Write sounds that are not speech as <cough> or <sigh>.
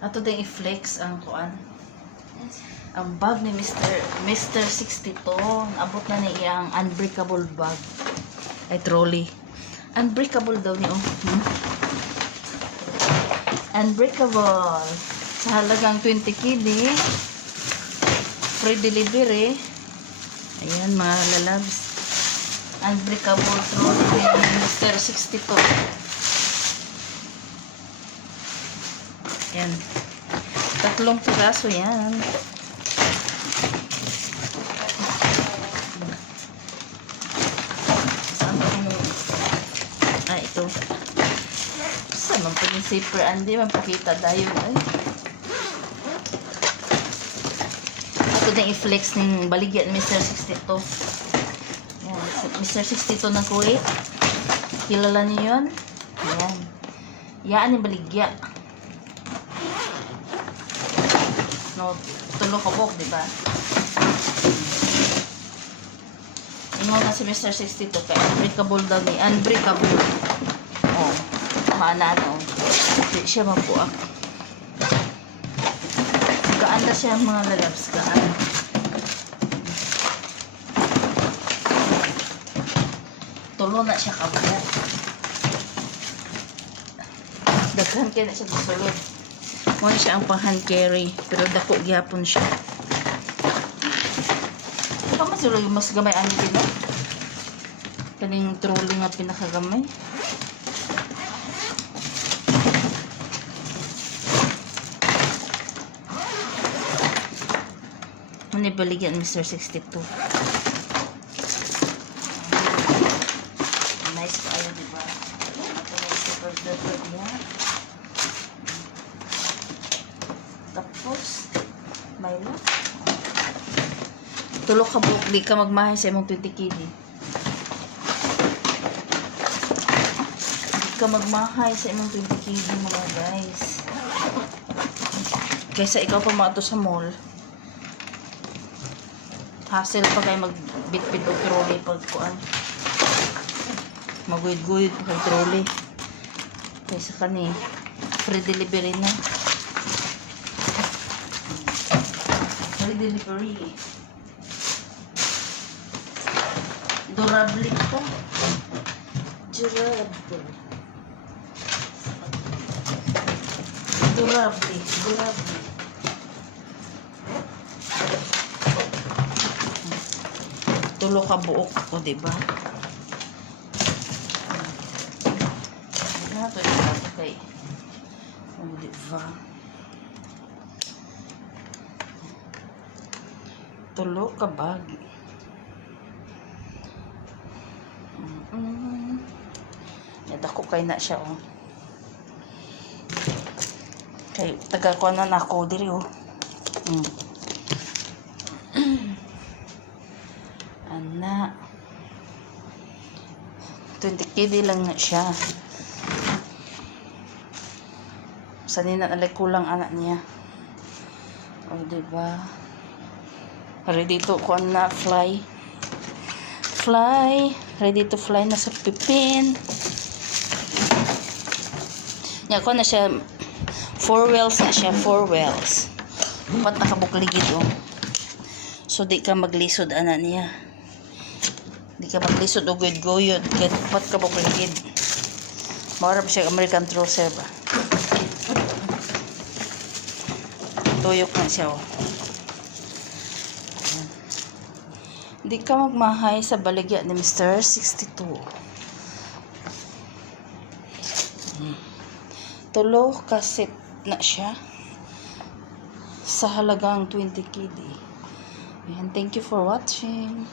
Ato din i-flex ang kuan. Ang bag ni Mr. Mr. 62. Abot na ni iyang unbreakable bag. Ay trolley. Unbreakable daw ni oh. Hmm? Unbreakable. Sa halagang 20 kili. Free delivery. Ayan mga lalabs. Unbreakable trolley ni Mr. 62. Yan. Tatlong piraso yan. Saan ba yung... Ah, ito. Saan man paging zipper? Hindi man pakita dayon. Ay. Ako din i-flex ng baligyan Mr. 62. Yan. Mr. 62 ng Kuwait. Kilala niyo yun? Yan. Yaan yung baligya. No tulo ka buhok, di ba? Ingon na si Mr. 62 kay unbreakable daw ni unbreakable. Oh, maana no. Di siya mabuak. Gaan na siya mga lalabs, gaan. Tulo na siya kabuok. Daghan kaya na siya gusulod. Mo siya ang pang hand carry, pero dako gyapon siya. Pa mas yung mas gamay ani din no? Kaning trolley nga pinakagamay. Ano baligyan Mr. 62? Nice kayo, di ba? Ito na super duper niya. Tapos, may lock. Tulok ka buhok, di ka magmahay sa imong 20 kg. Di ka magmahay sa imong 20 kg mga guys. Kaysa ikaw pa maato sa mall. Hassle pa kayo magbitbit o trolley pag kuan. Maguyod-guyod pag trolley. Kaysa kani, free delivery na. Free delivery. Durable ito. Durable. Durable. Durable. Tulo ka buok ko, di ba? Na, ito yung bago kay. Oh, di ba? Tulo ka bag. Mm. Yadako kay na siya, oh. Kay, taga ko na nako diri, oh. Mm. <clears throat> Ana. 20 kg lang na siya. Sanina nalay kulang anak niya. O, oh, diba? Ready to kuan na fly. Fly. Ready to fly na sa pipin. Nya ko na siya four wheels na siya, four wheels. Upat nakabukligid oh. So di ka maglisod ana niya. Di ka maglisod o guyod-guyod. Kaya upat ka bukligid. Pa siya American Trouser ba? Tuyok na siya oh. Di ka magmahay sa baligya ni Mr. 62. Hmm. Tulo kasit na siya sa halagang 20 kg. Ayan, thank you for watching.